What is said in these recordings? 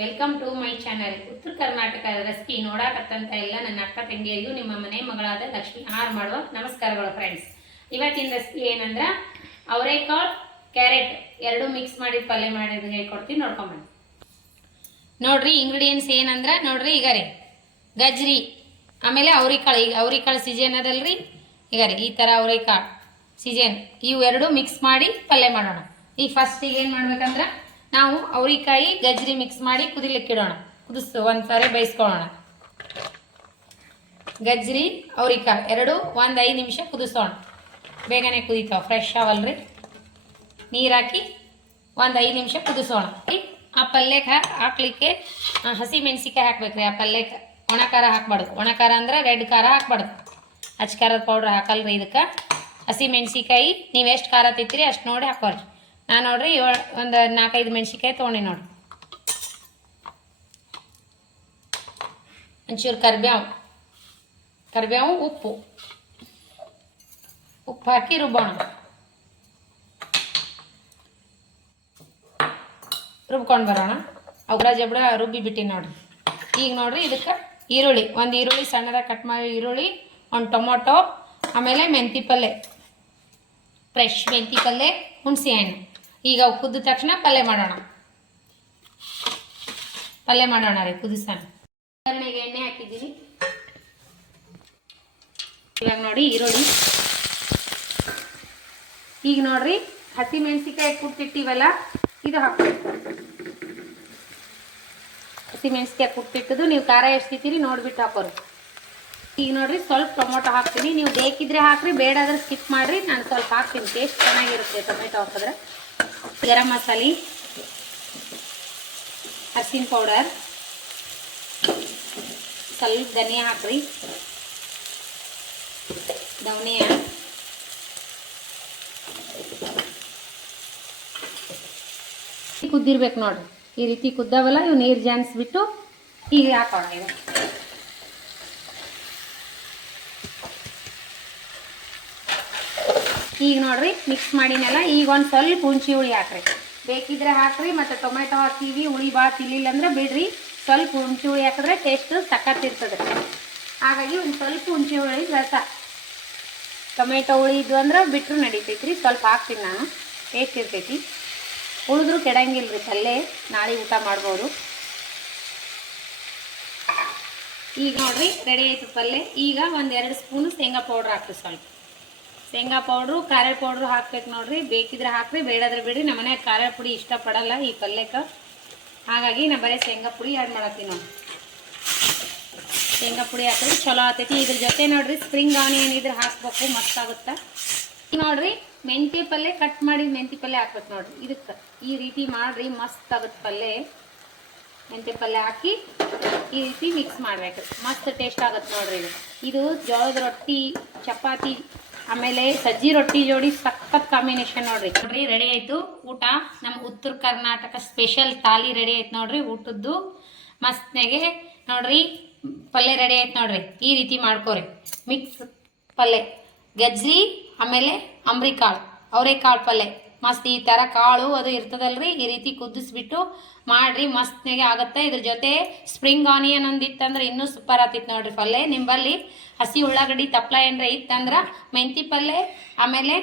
Welcome to my channel. ಉತ್ತರ Karnataka recipe ನೋಡಾಕತ್ತಂತ ಎಲ್ಲ ನನ್ನ ಅಕ್ಕ ತಂಗಿಯರಿಗೂ ನಿಮ್ಮ ಮನೆ ಮಗಳಾದ ಲಕ್ಷ್ಮಿ ಆರ್ ಮಾಡುವ ನಮಸ್ಕಾರಗಳು ಫ್ರೆಂಡ್ಸ್. ಇವತ್ತಿನ ರೆಸಿಪಿ ಏನಂದ್ರೆ ಅವರೆಕಾಳು ಕ್ಯಾರೆಟ್ ಎರಡು ಮಿಕ್ಸ್ ಮಾಡಿ ಪಲ್ಯ ಮಾಡೋದು ಹೇಳ್ಕೊಡ್ತೀನಿ, ನೋಡ್ಕೊಂಬಂದು ನೋಡ್ರಿ. ಇಂಗ್ರೀಡಿಯೆಂಟ್ಸ್ ಏನಂದ್ರೆ ನೋಡ್ರಿ, ಈಗ ರೀ ಗಜ್ರಿ, ಆಮೇಲೆ ಅವ್ರಿಕಾಳು. ಈಗ ಅವ್ರಿಕಾಳು ಸೀಸನ್ ಅದಲ್ರಿ, ಈಗ ರೀ ಈ ಥರ ಅವ್ರಿಕಾಳು ಸೀಸನ್, ಇವು ಎರಡು ಮಿಕ್ಸ್ ಮಾಡಿ ಪಲ್ಯ ಮಾಡೋಣ. ಈಗ ಫಸ್ಟಿಗೆ ಏನು ಮಾಡ್ಬೇಕಂದ್ರೆ ನಾವು ಅವ್ರಿಕಾಯಿ ಗಜ್ರಿ ಮಿಕ್ಸ್ ಮಾಡಿ ಕುದಿಲಿಕ್ಕೆ ಇಡೋಣ. ಒಂದ್ಸಾರಿ ಬೇಯಿಸ್ಕೊಳ್ಳೋಣ. ಗಜ್ರಿ ಅವ್ರಿಕಾಯಿ ಎರಡು 1-5 ನಿಮಿಷ ಕುದಿಸೋಣ. ಬೇಗನೆ ಕುದೀತಾವೆ, ಫ್ರೆಶ್ ಅವಲ್ರಿ. ನೀರು ಹಾಕಿ 1-5 ನಿಮಿಷ ಕುದಿಸೋಣ. ಆ ಪಲ್ಯಕ್ಕೆ ಹಾಕ್ಲಿಕ್ಕೆ ಹಸಿ ಮೆಣಸಿಕಾಯಿ ಹಾಕ್ಬೇಕ್ರಿ. ಆ ಪಲ್ಯಕ್ಕೆ ಒಣ ಖಾರ ಹಾಕ್ಬಾರ್ದು. ಒಣ ಖಾರ ಅಂದ್ರೆ ರೆಡ್ ಖಾರ ಹಾಕ್ಬಾರ್ದು, ಅಚ್ಚ ಖಾರದ ಪೌಡ್ರ್ ಹಾಕಲ್ರಿ ಇದಕ್ಕೆ. ಹಸಿ ಮೆಣಸಿಕಾಯಿ ನೀವು ಎಷ್ಟು ಖಾರ ತಿಂತೀರಿ ಅಷ್ಟು ನೋಡಿ ಹಾಕೋರಿ. ನಾನು ನೋಡ್ರಿ ಒಂದು 4-5 ಮೆಣಸಿಕಾಯಿ ತೊಗೊಂಡಿ ನೋಡ್ರಿ. ಒಂಚೂರು ಕರಿಬೇವು, ಉಪ್ಪು ಹಾಕಿ ರುಬ್ಬೋಣ. ರುಬ್ಕೊಂಡು ಬರೋಣ. ಅವುಗಳ ಜಬಡ ರುಬ್ಬಿ ಬಿಟ್ಟು ನೋಡ್ರಿ. ಈಗ ನೋಡ್ರಿ ಇದಕ್ಕೆ ಈರುಳ್ಳಿ, ಒಂದು ಈರುಳ್ಳಿ ಸಣ್ಣದಾಗಿ ಕಟ್ ಮಾಡಿ ಈರುಳ್ಳಿ, ಒಂದು ಟೊಮೊಟೊ, ಆಮೇಲೆ ಮೆಂತಿ ಪಲ್ಯ, ಫ್ರೆಶ್ ಮೆಂತಿ ಪಲ್ಯ, ಹುಣಸೆ ಹಣ್ಣು. ಈಗ ಅವು ಕುದ್ದ ತಕ್ಷಣ ಪಲ್ಯ ಮಾಡೋಣ ರೀ. ಕುದಿಸೋಣ. ಒಗ್ಗರಣೆಗೆ ಎಣ್ಣೆ ಹಾಕಿದ್ದೀವಿ. ಇವಾಗ ನೋಡಿ ಈರುಳ್ಳಿ. ಈಗ ನೋಡ್ರಿ ಹಸಿ ಮೆಣಸಿಕಾಯಿ ಕುಟ್ಟಿಟ್ಟಿವಲ್ಲ, ಇದು ಹಾಕ್ಬೇಕು. ಹಸಿ ಮೆಣಸಿಕಾಯಿ ಕುಟ್ಟಿಟ್ಟದು ನೀವು ಖಾರ ಎಷ್ಟು ತಿಂತೀರಿ ನೋಡ್ಬಿಟ್ಟು ಹಾಕೋರಿ. ಈಗ ನೋಡ್ರಿ ಸ್ವಲ್ಪ ಟೊಮೊಟೊ ಹಾಕ್ತೀನಿ. ನೀವು ಬೇಕಿದ್ರೆ ಹಾಕ್ರಿ, ಬೇಡಾದ್ರೆ ಸ್ಕಿಪ್ ಮಾಡಿರಿ. ನಾನು ಸ್ವಲ್ಪ ಹಾಕ್ತೀನಿ, ಟೇಸ್ಟ್ ಚೆನ್ನಾಗಿರುತ್ತೆ ಟೊಮೆಟೊ ಹಾಕಿದ್ರೆ. ಗರಂ ಮಸಾಲೆ, ಅರಿಶಿನ ಪೌಡರ್, ಸ್ವಲ್ಪ ಧನಿಯಾ ಹಾಕ್ರಿ, ಧನಿಯಾ, ಕುದ್ದಿರ್ಬೇಕು ನೋಡ್ರಿ. ಈ ರೀತಿ ಕುದ್ದಾವಲ್ಲ, ಇವು ನೀರು ಜಾನ್ಸ್ಬಿಟ್ಟು ಈಗ ಹಾಕೋಣ. ಈಗ ನೋಡ್ರಿ ಮಿಕ್ಸ್ ಮಾಡಿನಲ್ಲ. ಈಗ ಒಂದು ಸ್ವಲ್ಪ ಹುಣಸೆ ಹುಳಿ ಹಾಕ್ರಿ, ಬೇಕಿದ್ರೆ ಹಾಕ್ರಿ. ಮತ್ತು ಟೊಮೆಟೊ ಹಾಕಿವಿ, ಹುಳಿ ಭಾಳ ತಿನ್ಲಿಲ್ಲ ಅಂದ್ರೆ ಬಿಡ್ರಿ. ಸ್ವಲ್ಪ ಹುಣಸೆ ಹುಳಿ ಹಾಕಿದ್ರೆ ಟೇಸ್ಟ್ ಸಖತ್ತಿರ್ತದೆ. ಹಾಗಾಗಿ ಒಂದು ಸ್ವಲ್ಪ ಹುಣಸೆ ಹುಳಿ ರಸ, ಟೊಮೆಟೊ ಹುಳಿ ಇದ್ವು ಅಂದ್ರೆ ಬಿಟ್ಟರು ನಡೀತೈತ್ರಿ. ಸ್ವಲ್ಪ ಹಾಕ್ತೀನಿ ನಾನು, ಟೇಸ್ಟ್ ಇರ್ತೈತಿ. ಉಳಿದ್ರು ಕೆಡಂಗಿಲ್ಲ ರೀ ಪಲ್ಯ, ನಾಳೆ ಊಟ ಮಾಡ್ಬೋದು. ಈಗ ನೋಡ್ರಿ ರೆಡಿ ಆಯಿತು ಪಲ್ಯ. ಈಗ 1-2 ಸ್ಪೂನು ಶೇಂಗಾ ಪೌಡ್ರ್ ಹಾಕ್ರಿ. ಸ್ವಲ್ಪ ಶೇಂಗಾ ಪೌಡ್ರು, ಖಾರ ಪೌಡ್ರು ಹಾಕ್ಬೇಕು ನೋಡ್ರಿ. ಬೇಕಿದ್ರೆ ಹಾಕ್ರಿ, ಬೇಡಾದ್ರೆ ಬಿಡ್ರಿ. ನಮ್ಮ ಮನ್ಯಾಗ ಖಾರ ಪುಡಿ ಇಷ್ಟಪಡಲ್ಲ ಈ ಪಲ್ಯಕ್ಕೆ, ಹಾಗಾಗಿ ನಾ ಬರೀ ಶೇಂಗಾ ಪುಡಿ ಆ್ಯಡ್ ಮಾಡತ್ತೀನಿ ನೋಡಿ. ಶೇಂಗಾ ಪುಡಿ ಹಾಕಿದ್ರೆ ಚಲೋ ಆಗ್ತೈತಿ. ಇದ್ರ ಜೊತೆ ನೋಡ್ರಿ ಸ್ಪ್ರಿಂಗ್ ಆನಿಯನ್ ಇದ್ರೆ ಹಾಕ್ಬೇಕು, ಮಸ್ತ್ ಆಗುತ್ತೆ. ನೋಡ್ರಿ ಮೆಂತ್ಯ ಪಲ್ಯ, ಕಟ್ ಮಾಡಿ ಮೆಂತ್ಯ ಪಲ್ಯ ಹಾಕ್ಬೇಕು ನೋಡ್ರಿ. ಇದಕ್ಕೆ ಈ ರೀತಿ ಮಾಡ್ರಿ, ಮಸ್ತ್ ಆಗುತ್ತೆ ಪಲ್ಯ. ಮೆಂತ್ಯ ಪಲ್ಯ ಹಾಕಿ ಈ ರೀತಿ ಮಿಕ್ಸ್ ಮಾಡ್ಬೇಕು, ಮಸ್ತ್ ಟೇಸ್ಟ್ ಆಗುತ್ತೆ ನೋಡ್ರಿ. ಇದು ಜೋಳದ ರೊಟ್ಟಿ, ಚಪಾತಿ, ಆಮೇಲೆ ಸಜ್ಜಿ ರೊಟ್ಟಿ ಜೋಡಿ ಸಖತ್ ಕಾಂಬಿನೇಷನ್ ನೋಡ್ರಿ. ರೆಡಿ ಆಯ್ತು ಊಟ. ನಮ್ಮ ಉತ್ತರ ಕರ್ನಾಟಕ ಸ್ಪೆಷಲ್ ಥಾಲಿ ರೆಡಿ ಆಯ್ತು ನೋಡ್ರಿ. ಊಟದ್ದು ಮಸ್ತ್ನಾಗೆ ನೋಡ್ರಿ ಪಲ್ಯ ರೆಡಿ ಆಯ್ತು ನೋಡ್ರಿ. ಈ ರೀತಿ ಮಾಡ್ಕೋರಿ ಮಿಕ್ಸ್ ಪಲ್ಯ. ಗಜ್ರಿ ಆಮೇಲೆ ಅವರೆಕಾಳು ಪಲ್ಯ ಮಸ್ತ್. ಈ ಥರ ಕಾಳು ಅದು ಇರ್ತದಲ್ರಿ, ಈ ರೀತಿ ಕುದಿಸ್ಬಿಟ್ಟು ಮಾಡ್ರಿ, ಮಸ್ತ್ನಾಗೆ ಆಗುತ್ತೆ. ಇದ್ರ ಜೊತೆ ಸ್ಪ್ರಿಂಗ್ ಆನಿಯನ್ ಒಂದಿತ್ತಂದ್ರೆ ಇನ್ನೂ ಸೂಪರ್ ಆಗ್ತಿತ್ತು ನೋಡ್ರಿ ಪಲ್ಯ. ನಿಂಬಲ್ಲಿ ಹಸಿ ಉಳ್ಳಾಗಡ್ಡಿ ತಪ್ಪಲ ಏನ್ರ ಇತ್ತಂದ್ರೆ ಮೆಂತಿ ಪಲ್ಯ ಆಮೇಲೆ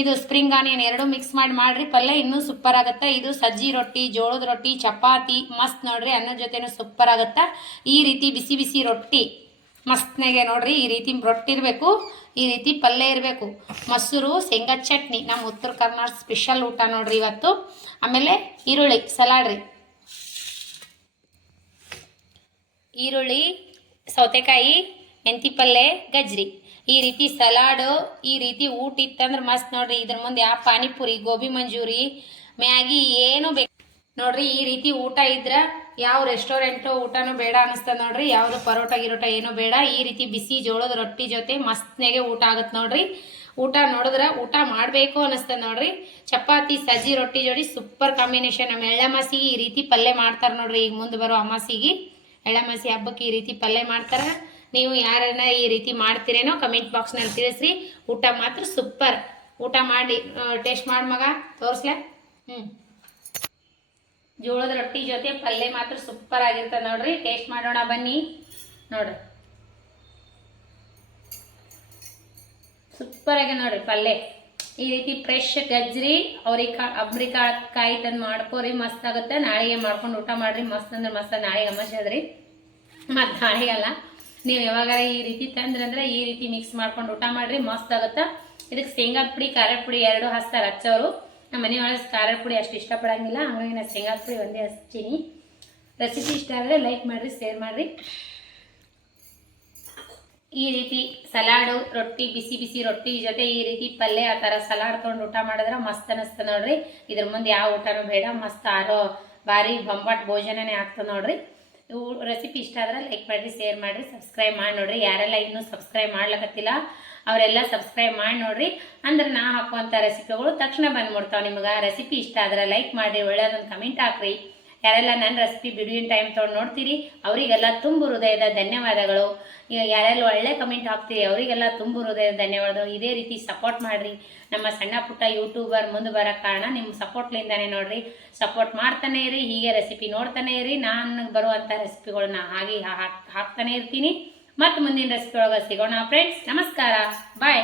ಇದು ಸ್ಪ್ರಿಂಗ್ ಆನಿಯನ್ ಎರಡು ಮಿಕ್ಸ್ ಮಾಡ್ರಿ ಪಲ್ಯ, ಇನ್ನೂ ಸೂಪರ್ ಆಗುತ್ತೆ. ಇದು ಸಜ್ಜಿ ರೊಟ್ಟಿ, ಜೋಳದ ರೊಟ್ಟಿ, ಚಪಾತಿ ಮಸ್ತ್ ನೋಡ್ರಿ. ಅನ್ನದ ಜೊತೆನೂ ಸೂಪರ್ ಆಗುತ್ತೆ. ಈ ರೀತಿ ಬಿಸಿ ಬಿಸಿ ರೊಟ್ಟಿ ಮಸ್ತ್ನಾಗೆ ನೋಡ್ರಿ. ಈ ರೀತಿ ರೊಟ್ಟಿ ಇರಬೇಕು, ಈ ರೀತಿ ಪಲ್ಯ ಇರಬೇಕು, ಮೊಸರು, ಶೇಂಗಾ ಚಟ್ನಿ. ನಮ್ಮ ಉತ್ತರ ಕರ್ನಾಟಕ ಸ್ಪೆಷಲ್ ಊಟ ನೋಡ್ರಿ ಇವತ್ತು. ಆಮೇಲೆ ಈರುಳ್ಳಿ ಸಲಾಡ್ ರೀ, ಈರುಳ್ಳಿ, ಸೌತೆಕಾಯಿ, ಮೆಂತಿ ಪಲ್ಯ, ಗಜ್ರಿ, ಈ ರೀತಿ ಸಲಾಡು. ಈ ರೀತಿ ಊಟ ಇತ್ತಂದ್ರೆ ಮಸ್ತ್ ನೋಡ್ರಿ. ಇದ್ರ ಮುಂದೆ ಯಾವ ಪಾನಿಪುರಿ, ಗೋಬಿ ಮಂಚೂರಿ, ಮ್ಯಾಗಿ ಏನು ಬೇಕು ನೋಡ್ರಿ. ಈ ರೀತಿ ಊಟ ಇದ್ರೆ ಯಾವ ರೆಸ್ಟೋರೆಂಟು ಊಟನೂ ಬೇಡ ಅನಿಸ್ತದೆ ನೋಡ್ರಿ. ಯಾವುದು ಪರೋಟ ಗಿರೋಟ ಏನೂ ಬೇಡ. ಈ ರೀತಿ ಬಿಸಿ ಜೋಳದ ರೊಟ್ಟಿ ಜೊತೆ ಮಸ್ತ್ನಾಗೆ ಊಟ ಆಗುತ್ತೆ ನೋಡ್ರಿ. ಊಟ ನೋಡಿದ್ರೆ ಊಟ ಮಾಡಬೇಕು ಅನಿಸ್ತದೆ ನೋಡ್ರಿ. ಚಪಾತಿ, ಸಜ್ಜಿ ರೊಟ್ಟಿ ಜೋಡಿ ಸೂಪರ್ ಕಾಂಬಿನೇಷನ್. ನಮ್ಮ ಎಳ್ಳಮಾಸಿಗೆ ಈ ರೀತಿ ಪಲ್ಯ ಮಾಡ್ತಾರೆ ನೋಡ್ರಿ. ಈಗ ಮುಂದೆ ಬರೋ ಅಮಾಸಿಗೆ, ಎಳ್ಳಮಾಸಿ ಹಬ್ಬಕ್ಕೆ ಈ ರೀತಿ ಪಲ್ಯ ಮಾಡ್ತಾರೆ. ನೀವು ಯಾರನ್ನ ಈ ರೀತಿ ಮಾಡ್ತೀರೇನೋ ಕಮೆಂಟ್ ಬಾಕ್ಸ್ನಲ್ಲಿ ತಿಳಿಸ್ರಿ. ಊಟ ಮಾತ್ರ ಸೂಪರ್. ಊಟ ಮಾಡಿ ಟೇಸ್ಟ್ ಮಾಡಿ ಮಗ ತೋರಿಸ್ಲೆ. ಜೋಳದ ರೊಟ್ಟಿ ಜೊತೆ ಪಲ್ಯ ಮಾತ್ರ ಸೂಪರ್ ಆಗಿರ್ತದೆ ನೋಡ್ರಿ. ಟೇಸ್ಟ್ ಮಾಡೋಣ ಬನ್ನಿ. ನೋಡ್ರಿ ಸೂಪರ್ ಆಗಿ ನೋಡ್ರಿ ಪಲ್ಯ. ಈ ರೀತಿ ಫ್ರೆಶ್ ಗಜ್ರಿ ಅಬ್ರಿಕಾಯಿ ತಂದು ಮಾಡ್ಕೋರಿ, ಮಸ್ತ್ ಆಗುತ್ತೆ. ನಾಳೆಗೆ ಮಾಡ್ಕೊಂಡು ಊಟ ಮಾಡ್ರಿ, ಮಸ್ತ್ ಅಂದ್ರೆ ಮಸ್ತ್. ನಾಳೆಗೆ ಅಮಾಸೆ ಅದ್ರಿ, ಮತ್ತು ನಾಳೆಗಲ್ಲ, ನೀವು ಯಾವಾಗಾರ ಈ ರೀತಿ ತಂದ್ರಂದ್ರೆ ಈ ರೀತಿ ಮಿಕ್ಸ್ ಮಾಡ್ಕೊಂಡು ಊಟ ಮಾಡ್ರಿ, ಮಸ್ತ್ ಆಗುತ್ತೆ. ಇದಕ್ಕೆ ಶೇಂಗಾದ ಪುಡಿ ಖಾರದ ಪುಡಿ 2 ಹಚ್ತಾರೆ ಹಚ್ಚೋರು. ನಮ್ಮ ಮನೆಯೊಳಗೆ ಖಾರದ ಪುಡಿ ಅಷ್ಟು ಇಷ್ಟಪಡಂಗಿಲ್ಲ, ಹಾಗಾಗಿ ನಾನು ಶೇಂಗಾದ ಪುಡಿ ಒಂದೇ ಹಚ್ತೀನಿ. ರೆಸಿಪಿ ಇಷ್ಟ ಆದರೆ ಲೈಕ್ ಮಾಡಿರಿ, ಶೇರ್ ಮಾಡಿರಿ. ಈ ರೀತಿ ಸಲಾಡು ರೊಟ್ಟಿ, ಬಿಸಿ ಬಿಸಿ ರೊಟ್ಟಿ ಜೊತೆ ಈ ರೀತಿ ಪಲ್ಯ ಆ ಥರ ಸಲಾಡ್ ತೊಗೊಂಡು ಊಟ ಮಾಡಿದ್ರೆ ಮಸ್ತ್ ಅನಿಸ್ತದೆ ನೋಡ್ರಿ. ಇದ್ರ ಮುಂದೆ ಯಾವ ಊಟನೂ ಬೇಡ, ಮಸ್ತ್ ಆರೋ ಭಾರಿ ಬೊಂಬಾಟ್ ಭೋಜನನೇ ಆಗ್ತದೆ ನೋಡ್ರಿ. ಇವು ರೆಸಿಪಿ ಇಷ್ಟ ಆದ್ರೆ ಲೈಕ್ ಮಾಡಿರಿ, ಶೇರ್ ಮಾಡಿರಿ, ಸಬ್ಸ್ಕ್ರೈಬ್ ಮಾಡಿ ನೋಡ್ರಿ. ಯಾರೆಲ್ಲ ಇನ್ನೂ ಸಬ್ಸ್ಕ್ರೈಬ್ ಮಾಡ್ಲಕತ್ತಿಲ್ಲ ಅವರೆಲ್ಲ ಸಬ್ಸ್ಕ್ರೈಬ್ ಮಾಡಿ ನೋಡ್ರಿ. ಅಂದ್ರೆ ನಾ ಹಾಕುವಂಥ ರೆಸಿಪಿಗಳು ತಕ್ಷಣ ಬಂದ್ಬಿಡ್ತಾವೆ ನಿಮ್ಗೆ. ರೆಸಿಪಿ ಇಷ್ಟ ಆದ್ರೆ ಲೈಕ್ ಮಾಡಿರಿ, ಒಳ್ಳೆಯದೊಂದು ಕಮೆಂಟ್ ಹಾಕ್ರಿ. ಯಾರೆಲ್ಲ ನನ್ನ ರೆಸಿಪಿ ಬಿಡುವಿನ ಟೈಮ್ ತೊಗೊಂಡು ನೋಡ್ತೀರಿ ಅವರಿಗೆಲ್ಲ ತುಂಬ ಹೃದಯದ ಧನ್ಯವಾದಗಳು. ಯಾರೆಲ್ಲ ಒಳ್ಳೆ ಕಮೆಂಟ್ ಹಾಕ್ತೀರಿ ಅವರಿಗೆಲ್ಲ ತುಂಬ ಹೃದಯದ ಧನ್ಯವಾದಗಳು. ಇದೇ ರೀತಿ ಸಪೋರ್ಟ್ ಮಾಡಿರಿ. ನಮ್ಮ ಸಣ್ಣ ಪುಟ್ಟ ಯೂಟ್ಯೂಬರ್ ಮುಂದೆ ಬರೋಕ್ಕೆ ಕಾರಣ ನಿಮ್ಮ ಸಪೋರ್ಟ್ಲಿಂದಾನೇ ನೋಡ್ರಿ. ಸಪೋರ್ಟ್ ಮಾಡ್ತಾನೆ ಇರಿ, ಹೀಗೆ ರೆಸಿಪಿ ನೋಡ್ತಾನೆ ಇರಿ. ನಾನು ಬರುವಂಥ ರೆಸಿಪಿಗಳನ್ನ ಹಾಗೆ ಹಾಕ್ತಾನೆ ಇರ್ತೀನಿ. ಮತ್ತು ಮುಂದಿನ ರೆಸಿಪಿ ಒಳಗೆ ಸಿಗೋಣ ಫ್ರೆಂಡ್ಸ್. ನಮಸ್ಕಾರ, ಬಾಯ್.